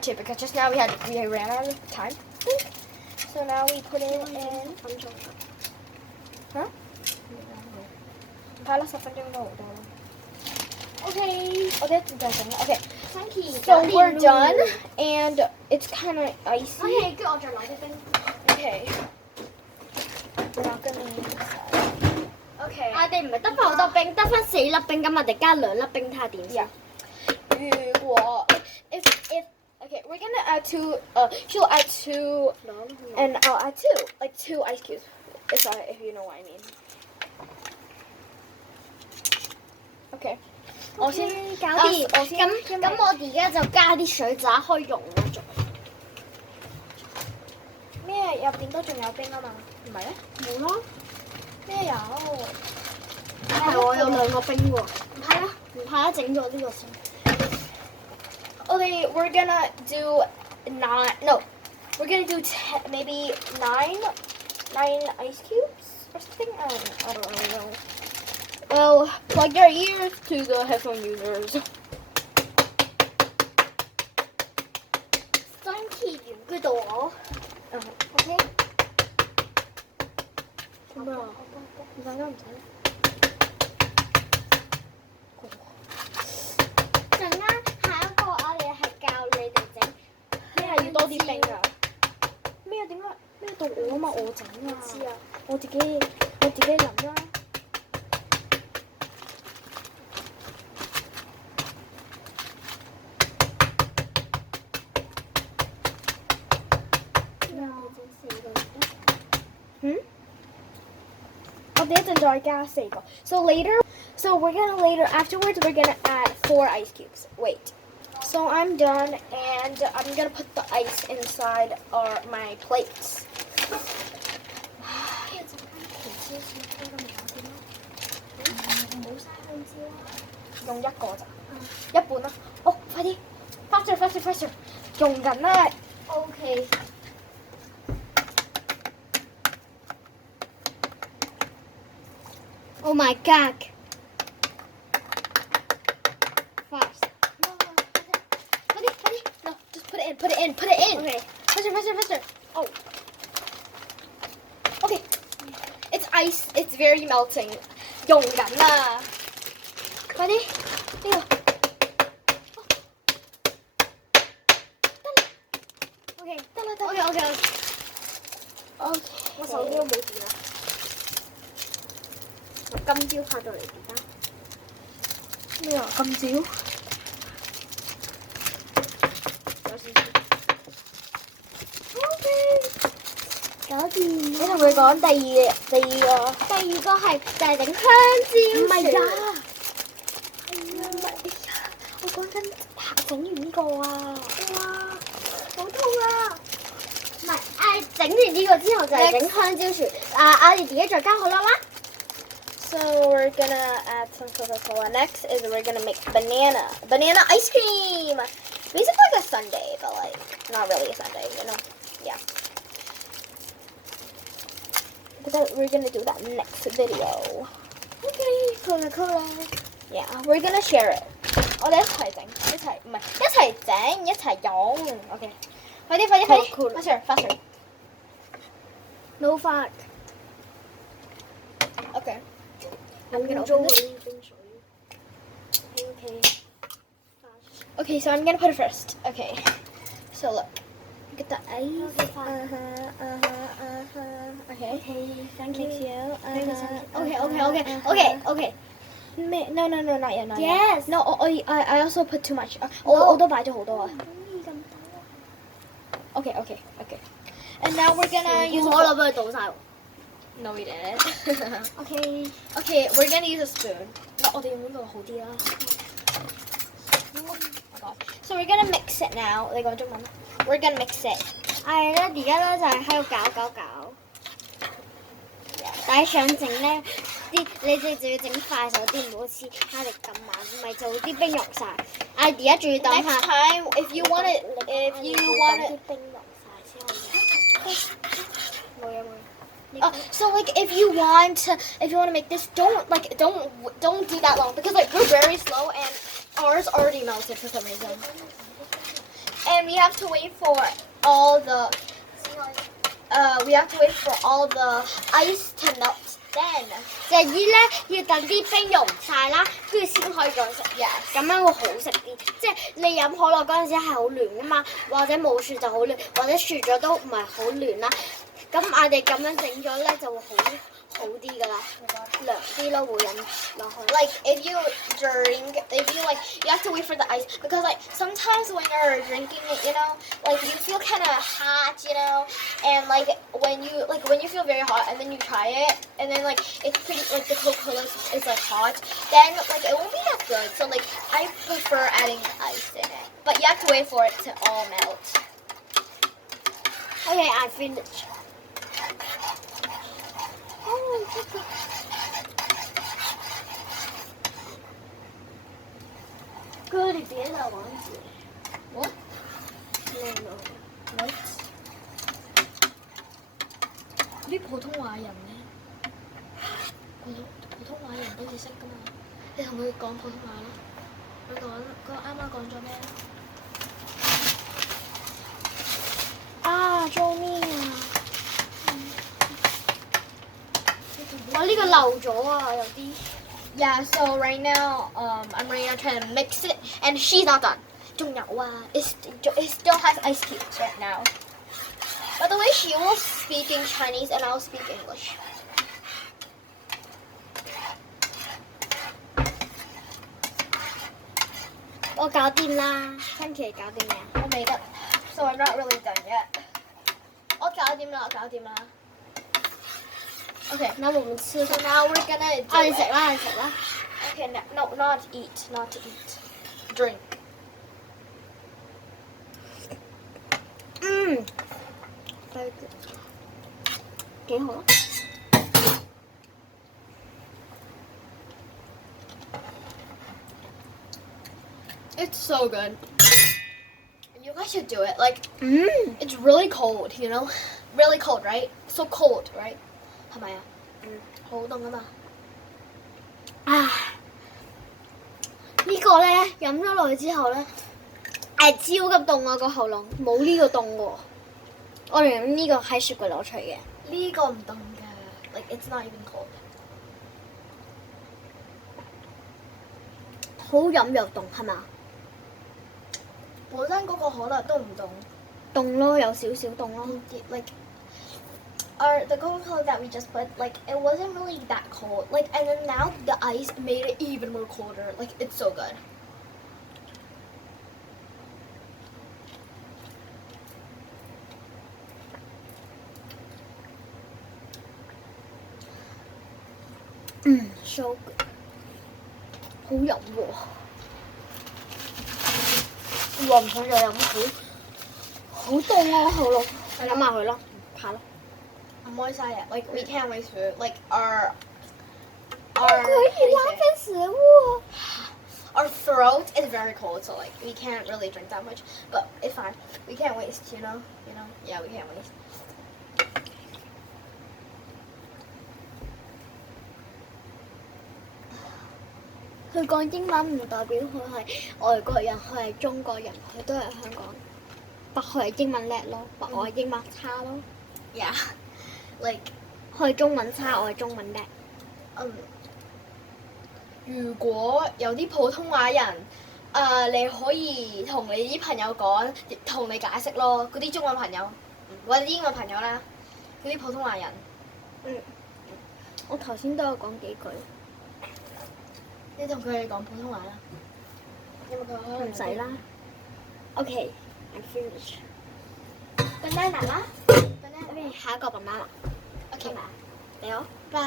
too, because just now we ran out of time. So now we put it in. Huh? 拍啦10分鐘都好多啦。Okay. Okay. Thank you. So we're done, and it's kind of icy. Okay, 跟住我再攞啲冰。Okay. We're not gonna use that. Okay. 我哋唔係得翻好多冰，得翻4粒冰，咁我哋加2粒冰睇下點先。如果 if okay, we're gonna add 2. She'll add 2, and I'll add 2, like 2 ice cubes. If you know what I mean. Okay. 我先搞掂。咁我而家就加啲水就可以溶啦，仲。咩入邊都仲有冰啊嘛？唔係咩？冇咯。咩有？係我有2個冰喎。唔怕啦，唔怕啦，整咗呢個先。Okay, we're gonna do 9. No, we're gonna do 10, maybe 9 ice cubes or something. I don't really know. Well, plug your ears to the headphone users. 雙期完嗰度我。OK。咩啊？唔使啦，唔使啦。陣間下一個我哋係教你哋整。咩係要多啲冰㗎？咩啊？點解咩到我啊嘛？我整啊！知啊，我自己諗啦。我哋一陣再加4個。So afterwards we're gonna add 4 ice cubes. Wait. So I'm done, and I'm gonna put the ice inside my plates. 用1個咋？一半啦。哦，快啲 ，faster！ 用緊啦。OK。Oh my god! Fast. No, just put it in. Okay. Faster. Oh. Okay. It's ice. It's very melting. 用緊啦。快啲，呢個。OK，得啦。OK。我手機都冇電啦。我今朝拍到嚟而家。咩啊？咁少？搞掂。你同佢講第二個。第二個係就係整香蕉。唔係啊！我講緊整完呢個啊！哇，好痛啊！唔係，整完呢個之後就係整香蕉船。我哋自己再加可樂啦。So we're gonna add some Coca-Cola. Next is we're gonna make banana ice cream. Basically like a sundae, but like not really a sundae, you know? Yeah. But we're gonna do that next video. Okay, Coca-Cola. Yeah, we're gonna share it. 我哋一齊整，一齊用。OK， 快啲 ，faster。 No fuck. OK。I'm gonna open this. Okay, so I'm gonna put it first. Okay. So look. Get the ice. Okay. Okay, thank you. Okay. No, not yet. Yes. No, I also put too much. 我都擺咗好多啊。Okay. And now we're gonna use 可樂俾佢倒晒。No, we didn't. Okay, we're gonna use a spoon. 我哋用呢個好啲啦。So we're gonna mix it now. 你講中文啦。We're gonna mix it. 係啦，而家咧就係喺度搞。但係想整咧啲，你哋就要整快手啲，唔好似哈力咁慢，唔係就啲冰溶晒。而家仲要等 Next 下。time, if you want it, 啲冰溶晒先可以。冇嘢。So like if you want to make this, don't do that long because like we're very slow and ours already melted for some reason. and we have to wait for all the ice to melt. Then 就係咧要等啲冰溶晒啦，跟住先可以再食。 yes. 咁樣會好食啲，即係你飲可樂嗰陣時係好暖噶嘛，或者冇雪就好暖，或者雪咗都唔係好暖啦。咁我哋咁樣整咗咧就會好啲噶啦，涼啲咯會飲落去。 Like if you have to wait for the ice because like sometimes when you're drinking it, you know, like you feel kind of hot, you know, and like when you feel very hot and then you try it and then like it's pretty like the Coca-Cola is like hot, then like it won't be that good. So like I prefer adding ice in it, but you have to wait for it to all melt. Okay, I finished. Oh,哥，你別啦，王子。What? No. What? 啲普通話人咧，普通話人都會識噶嘛。你同佢講普通話咯。佢啱啱講咗咩啊！救命啊！我呢個漏咗啊，有啲。 Yeah, so right now, I'm right now trying to mix it, and she's not done. 仲有啊, it still has ice cubes right now. By the way, she will speak in Chinese and I'll speak English. 我搞掂啦，番茄搞掂啦。我未得, so I'm not really done yet. 我搞掂啦. Okay, 那我們吃 so now we're gonna do 你食 it. 啦，你食啦。 Okay, no, not to eat. Drink. 幾好啊！ It's so good. You guys should do it. Like, 嗯， it's really cold, you know? Really cold, right? So cold, right? 係咪啊？好凍啊嘛。啊，呢個咧飲咗落去之後咧，超級凍啊個喉嚨，冇呢個凍喎。我哋飲呢個喺雪櫃攞出嚟嘅。呢個唔凍㗎。Like, it's not even cold. 好飲又凍係嘛？本身嗰個可樂都唔凍。凍咯，有少少凍咯。 Like, the Coca-Cola that we just put, like, it wasn't really that cold. Like, and then now the ice made it even more colder. Like, it's so good. So good，好飲喎。我唔想再飲好凍啊喉嚨。飲埋佢咯，怕咯。唔開晒啊！ Like, we can't waste food. Like, our 可以浪費食物。 our throat is very cold, so like we can't really drink that much. But it's fine. We can't waste, you know. Yeah, we can't waste. 佢講英文唔代表佢係外國人，佢係中國人，佢都係香港。不佢係英文叻咯，不我係英文差咯。Yeah, like 佢係中文差，我係中文叻。如果有啲普通話人，你可以同你啲朋友講，同你解釋咯。嗰啲中文朋友，或者英文朋友啦，嗰啲普通話人。我頭先都有講幾句。你同佢哋講普通話啦。因為佢可能唔使啦。OK, I'm finished. banana 啦。OK，下一個 banana。 OK，你好。拜。